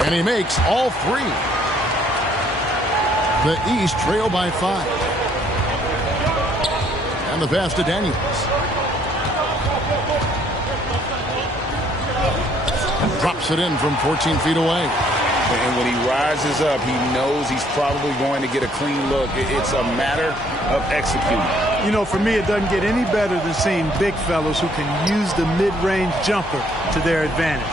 And he makes all 3. The East trail by 5. And the pass to Daniels. And drops it in from 14 feet away. And when he rises up, he knows he's probably going to get a clean look. It's a matter of executing. You know, for me, it doesn't get any better than seeing big fellows who can use the mid-range jumper to their advantage.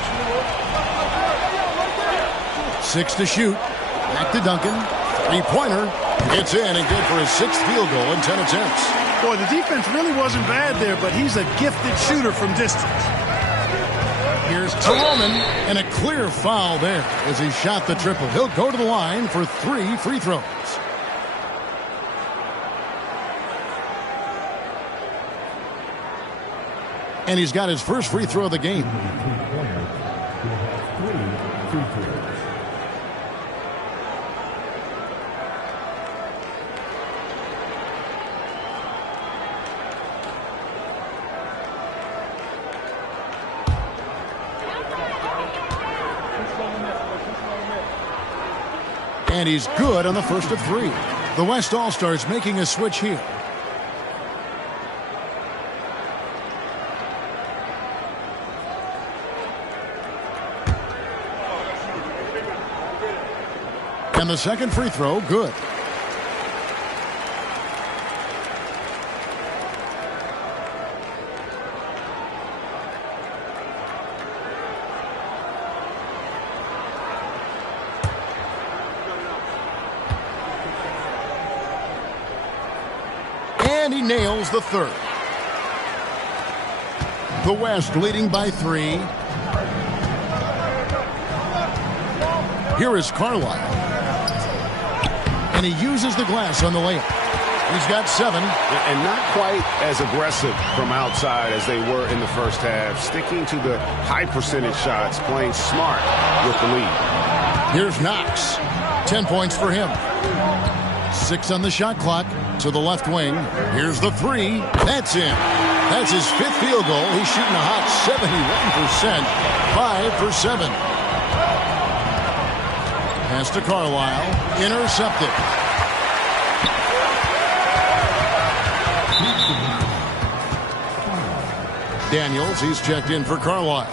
6 to shoot. Back to Duncan. 3-pointer. Gets in and good for his 6th field goal in 10 attempts. Boy, the defense really wasn't bad there, but he's a gifted shooter from distance. Here's Toroman, and a clear foul there as he shot the triple. He'll go to the line for 3 free throws. And he's got his first free throw of the game. And he's good on the first of 3. The West All-Stars making a switch here. And the second free throw, good. And he nails the third. The West leading by 3. Here is Carlisle. And he uses the glass on the layup. He's got 7. And not quite as aggressive from outside as they were in the first half. Sticking to the high percentage shots, playing smart with the lead. Here's Knox. 10 points for him. 6 on the shot clock. To the left wing. Here's the 3. That's in. That's his 5th field goal. He's shooting a hot 71%. 5 for 7. Pass to Carlisle. Intercepted. Daniels, he's checked in for Carlisle.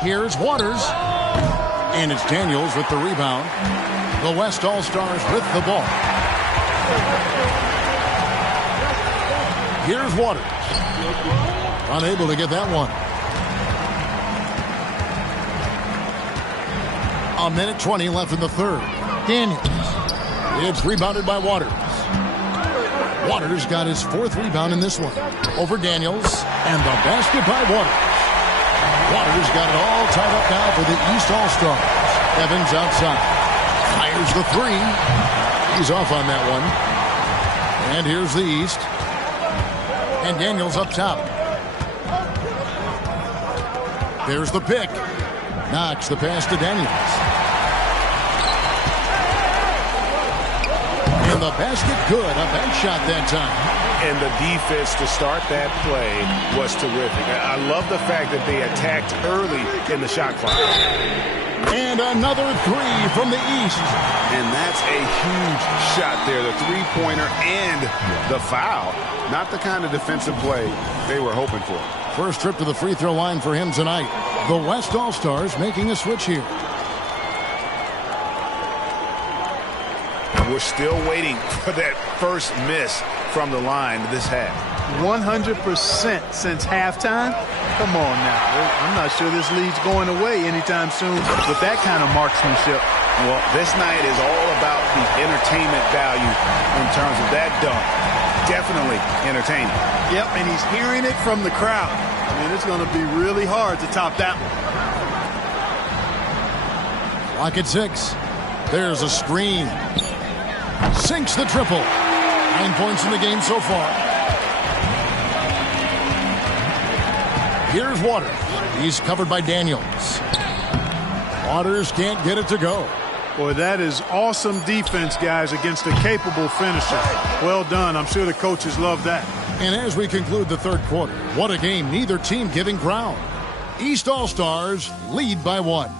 Here's Waters. And it's Daniels with the rebound. The West All-Stars with the ball. Here's Waters. Unable to get that one. 1:20 left in the third. Daniels. It's rebounded by Waters. Waters got his 4th rebound in this one. Over Daniels. And the basket by Waters. Waters got it all tied up now for the East All-Stars. Evans outside. Fires the three. He's off on that one. And here's the East. And Daniels up top. There's the pick. Knox the pass to Daniels. And the basket good. A bench shot that time. And the defense to start that play was terrific. I love the fact that they attacked early in the shot clock. And another three from the East. And that's a huge shot there. The three-pointer and the foul. Not the kind of defensive play they were hoping for. First trip to the free throw line for him tonight. The West All-Stars making a switch here. We're still waiting for that first miss from the line this half. 100% since halftime? Come on now. I'm not sure this lead's going away anytime soon with that kind of marksmanship. Well, this night is all about the entertainment value in terms of that dunk. Definitely entertaining. Yep, and he's hearing it from the crowd. I mean, it's going to be really hard to top that one. Lock at 6. There's a screen. Sinks the triple. 9 points in the game so far. Here's Waters. He's covered by Daniels. Waters can't get it to go. Boy, that is awesome defense, guys, against a capable finisher. Well done. I'm sure the coaches love that. And as we conclude the third quarter, what a game. Neither team giving ground. East All-Stars lead by 1.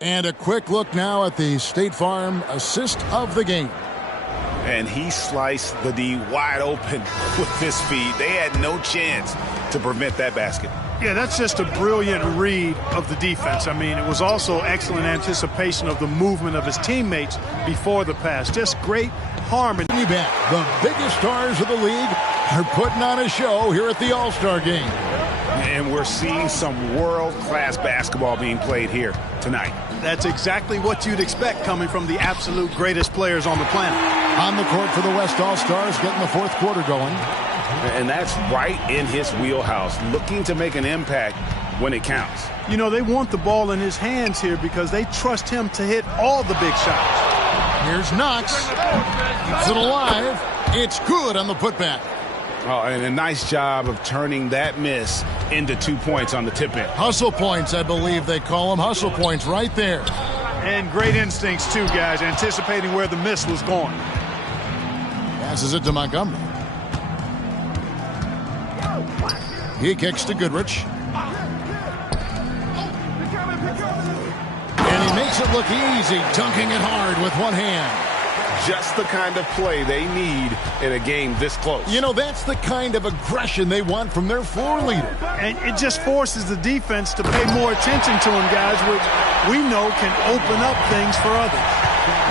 And a quick look now at the State Farm assist of the game. And he sliced the D wide open with his speed. They had no chance to prevent that basket. Yeah, that's just a brilliant read of the defense. I mean, it was also excellent anticipation of the movement of his teammates before the pass. Just great harmony. The biggest stars of the league are putting on a show here at the All-Star game. And we're seeing some world-class basketball being played here tonight. That's exactly what you'd expect coming from the absolute greatest players on the planet. On the court for the West All-Stars, getting the fourth quarter going. And that's right in his wheelhouse, looking to make an impact when it counts. You know, they want the ball in his hands here because they trust him to hit all the big shots. Here's Knox. Keeps it alive. It's good on the putback. Oh, and a nice job of turning that miss into 2 points on the tip-in. Hustle points, I believe they call them. Hustle points right there. And great instincts, too, guys, anticipating where the miss was going. Passes it to Montgomery. He kicks to Goodrich. And he makes it look easy, dunking it hard with one hand. Just the kind of play they need in a game this close. You know, that's the kind of aggression they want from their floor leader. And it just forces the defense to pay more attention to him, guys, which we know can open up things for others.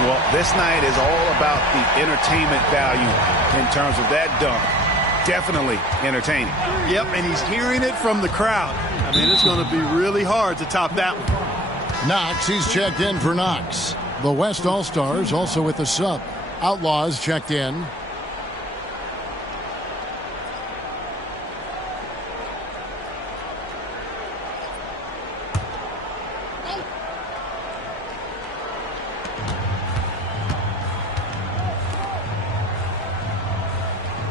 Well, this night is all about the entertainment value in terms of that dunk. Definitely entertaining. Yep, and he's hearing it from the crowd. I mean, it's going to be really hard to top that one. Knox, he's checked in for Knox. The West All-Stars also with the sub. Outlaws checked in.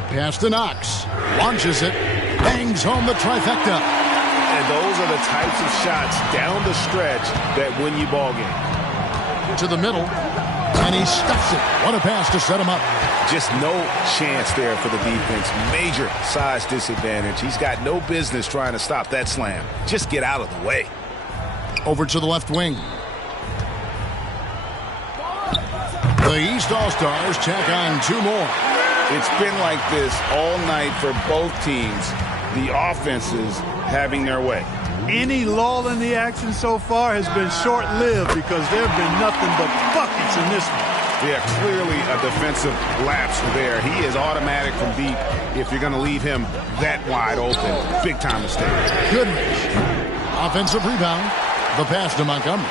Pass to Knox. Launches it. Bangs home the trifecta. And those are the types of shots down the stretch that win you ball games. To the middle, and he stuffs it. What a pass to set him up. Just no chance there for the defense. Major size disadvantage. He's got no business trying to stop that slam. Just get out of the way. Over to the left wing. The East All-Stars check on 2 more. It's been like this all night for both teams. The offenses having their way. Any lull in the action so far has been short-lived because there have been nothing but buckets in this one. Yeah, clearly a defensive lapse there. He is automatic from deep if you're going to leave him that wide open. Big-time mistake. Goodrich. Offensive rebound. The pass to Montgomery.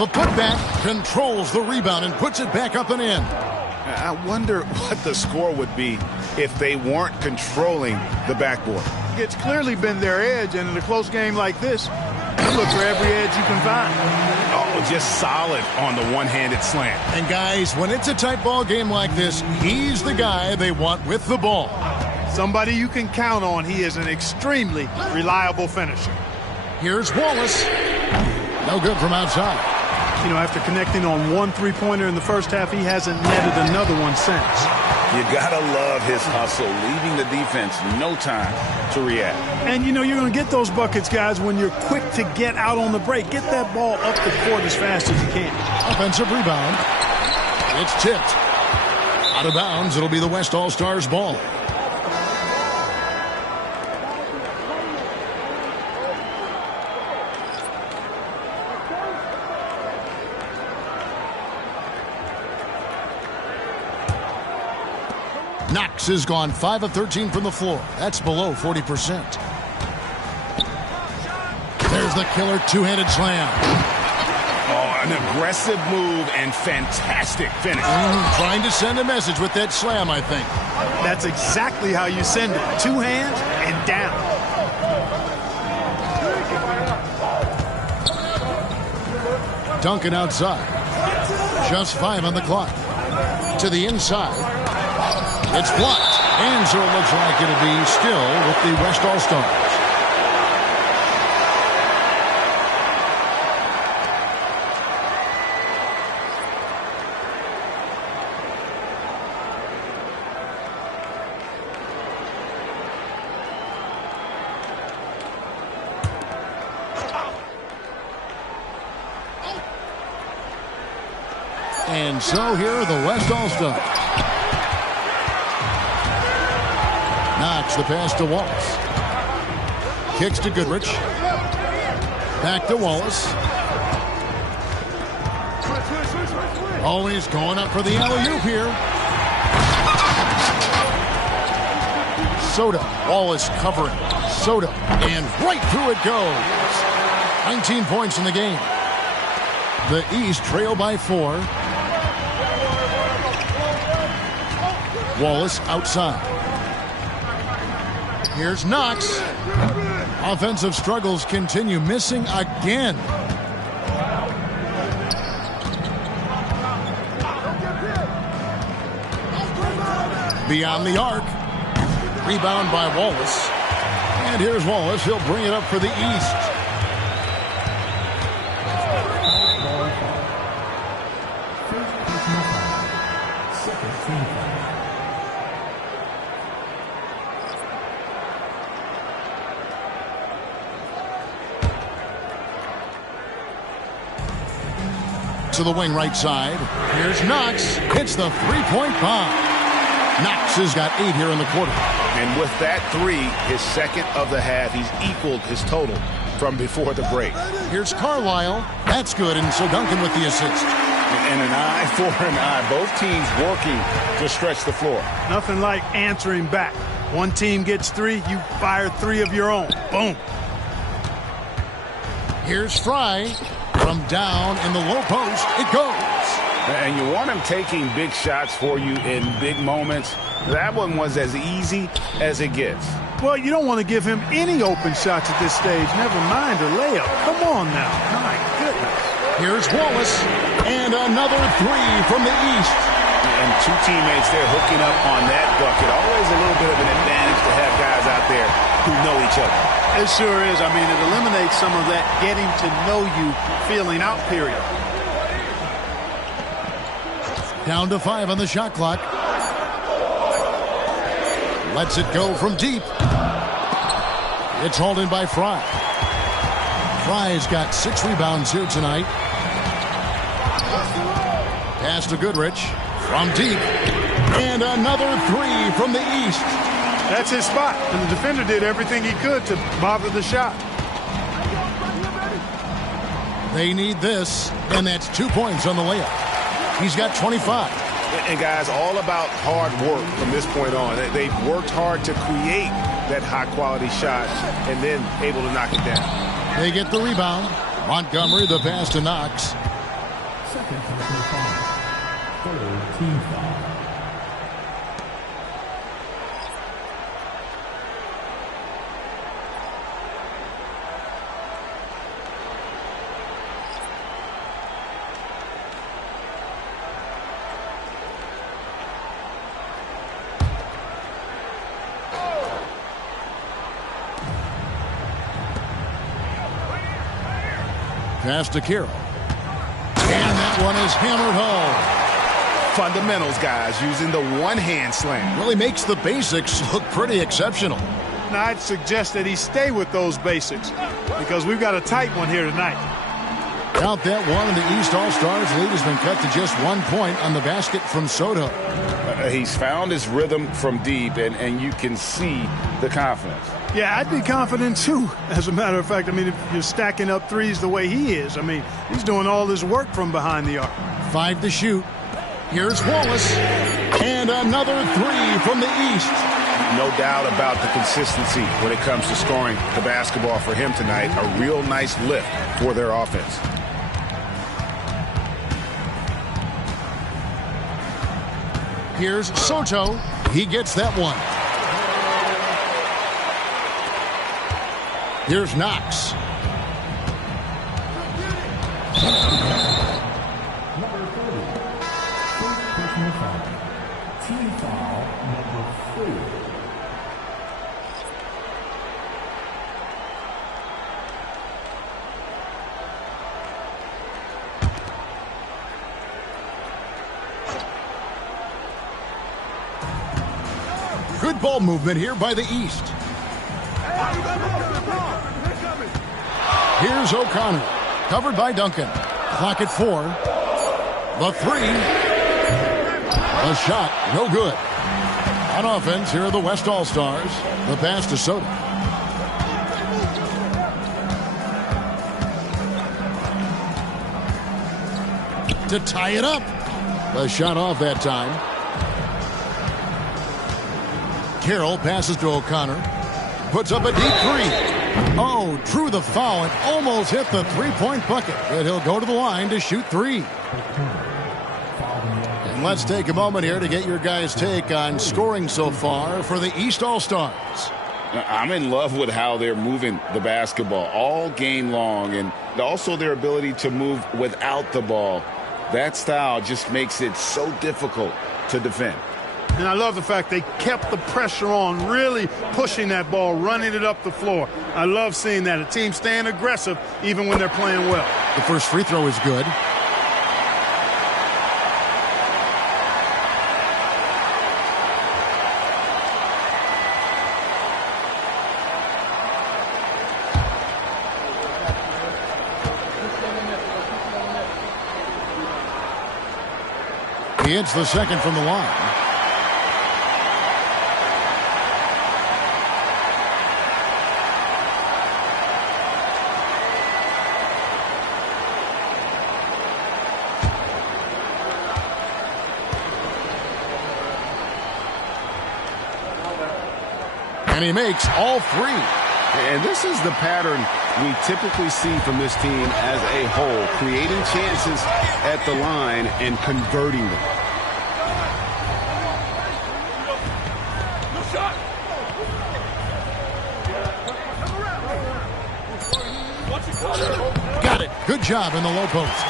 The putback controls the rebound and puts it back up and in. I wonder what the score would be if they weren't controlling the backboard. It's clearly been their edge, and in a close game like this, it look for every edge you can find. Oh, just solid on the one-handed slam. And guys, when it's a tight ball game like this, he's the guy they want with the ball. Somebody you can count on. He is an extremely reliable finisher. Here's Wallace. No good from outside. You know, after connecting on one three-pointer in the first half, he hasn't netted another one since. You gotta love his hustle, leaving the defense no time to react. And, you know, you're going to get those buckets, guys, when you're quick to get out on the break. Get that ball up the court as fast as you can. Offensive rebound. It's tipped. Out of bounds, it'll be the West All-Stars ball. Knox has gone 5 of 13 from the floor. That's below 40%. There's the killer two-handed slam. Oh, an aggressive move and fantastic finish. Trying to send a message with that slam, I think. That's exactly how you send it. Two hands and down. Duncan outside. Just 5 on the clock. To the inside. It's blocked. And so it looks like it'll be still with the West All-Stars. And so here are the West All-Stars. Knox the pass to Wallace. Kicks to Goodrich. Back to Wallace. Always going up for the alley-oop here. Soto. Wallace covering. Soto. And right through it goes. 19 points in the game. The East trail by 4. Wallace outside. Here's Knox. Offensive struggles continue. Missing again. Beyond the arc. Rebound by Wallace. And here's Wallace. He'll bring it up for the East. To the wing right side. Here's Knox. Hits the three-point bomb. Knox has got 8 here in the quarter. And with that 3, his second of the half, he's equaled his total from before the break. Here's Carlisle. That's good, and so Duncan with the assist. And an eye for an eye. Both teams working to stretch the floor. Nothing like answering back. One team gets 3, you fire 3 of your own. Boom. Here's Fry. From down in the low post, it goes. And you want him taking big shots for you in big moments. That one was as easy as it gets. Well, you don't want to give him any open shots at this stage. Never mind a layup. Come on now. My goodness. Here's Wallace. And another 3 from the East. And 2 teammates there hooking up on that bucket. Always a little bit of an advantage to have guys out there who know each other. It sure is. I mean, it eliminates some of that getting to know you feeling out period. Down to 5 on the shot clock. Lets it go from deep. It's hauled in by Fry. Fry's got 6 rebounds here tonight. Pass to Goodrich from deep. And another 3 from the East. That's his spot, and the defender did everything he could to bother the shot. They need this, and that's 2 points on the layup. He's got 25. And guys, all about hard work from this point on. They've worked hard to create that high-quality shot and then able to knock it down. They get the rebound. Montgomery, the pass to Knox. Second foul. Third team foul. Pass to Carroll. And that one is hammered home. Fundamentals, guys, using the one-hand slam. Really makes the basics look pretty exceptional. Now, I'd suggest that he stay with those basics because we've got a tight one here tonight. Count that one, and the East All-Stars lead has been cut to just 1 point on the basket from Soto. He's found his rhythm from deep, and you can see the confidence. Yeah, I'd be confident, too. As a matter of fact, I mean, if you're stacking up threes the way he is, I mean, he's doing all this work from behind the arc. 5 to shoot. Here's Wallace. And another three from the East. No doubt about the consistency when it comes to scoring the basketball for him tonight. A real nice lift for their offense. Here's Soto. He gets that one. Here's Knox. Number 30. First personal foul. Team foul number 4. Good ball movement here by the East. Here's O'Connor. Covered by Duncan. Clock at 4. The three. The shot. No good. On offense, here are the West All-Stars. The pass to Soto. To tie it up. The shot off that time. Carroll passes to O'Connor. Puts up a deep three. Oh, drew the foul and almost hit the three-point bucket. But he'll go to the line to shoot 3. And let's take a moment here to get your guys' take on scoring so far for the East All-Stars. I'm in love with how they're moving the basketball all game long, and also their ability to move without the ball. That style just makes it so difficult to defend. And I love the fact they kept the pressure on, really pushing that ball, running it up the floor. I love seeing that. A team staying aggressive even when they're playing well. The first free throw is good. He hits the second from the line. And he makes all 3. And this is the pattern we typically see from this team as a whole, creating chances at the line and converting them. Got it. Good job in the low post.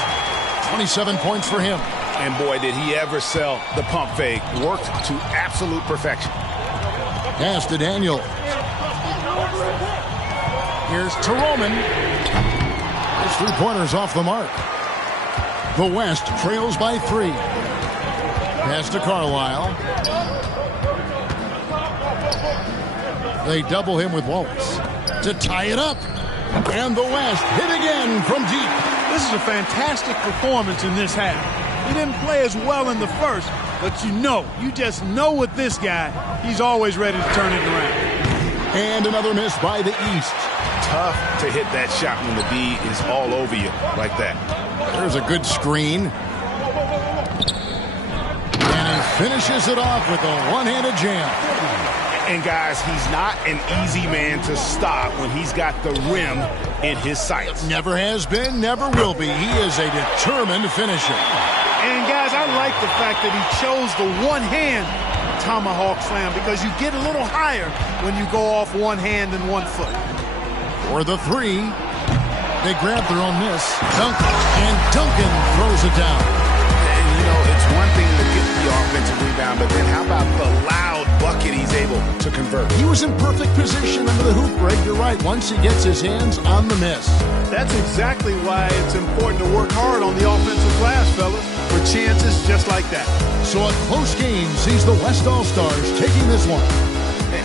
27 points for him. And boy, did he ever sell the pump fake. Worked to absolute perfection. Pass to Daniel. Here's to Roman. His three-pointers off the mark. The West trails by 3. Pass to Carlisle. They double him with Wallace to tie it up. And the West hit again from deep. This is a fantastic performance in this half. He didn't play as well in the first, but you just know with this guy, he's always ready to turn it around. And another miss by the East. Tough to hit that shot when the D is all over you like that. There's a good screen. And he finishes it off with a one-handed jam. And guys, he's not an easy man to stop when he's got the rim in his sights. Never has been, never will be. He is a determined finisher. And guys, I like the fact that he chose the one-hand tomahawk slam because you get a little higher when you go off one hand and 1 foot. For the 3, they grab their own miss. Duncan, and Duncan throws it down. And You know, it's one thing to get the offensive rebound, but then how about the loud bucket he's able to convert? He was in perfect position under the hoop, Greg. You're right. Once he gets his hands on the miss. That's exactly why it's important to work hard on the offensive glass, fellas, for chances just like that. So a close game sees the West All-Stars taking this one.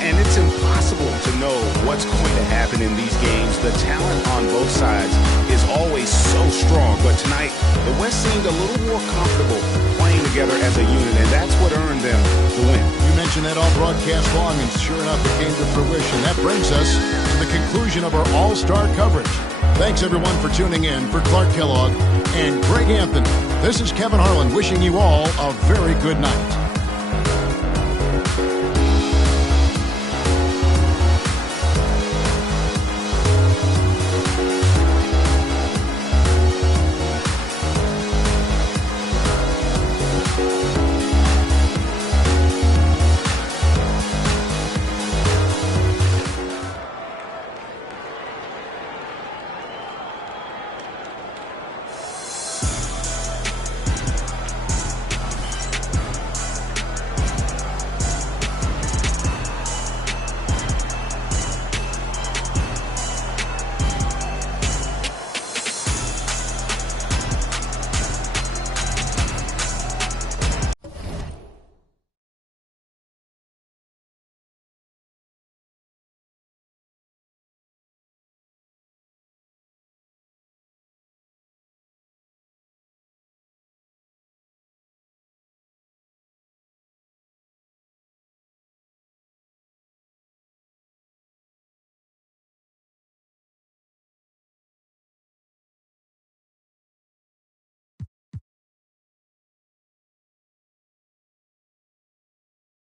And it's impossible to know what's going to happen in these games. The talent on both sides is always so strong. But tonight, the West seemed a little more comfortable playing together as a unit, and that's what earned them the win. You mentioned that all broadcast long, and sure enough, it came to fruition. That brings us to the conclusion of our All-Star coverage. Thanks, everyone, for tuning in. For Clark Kellogg and Greg Anthony, this is Kevin Harlan wishing you all a very good night.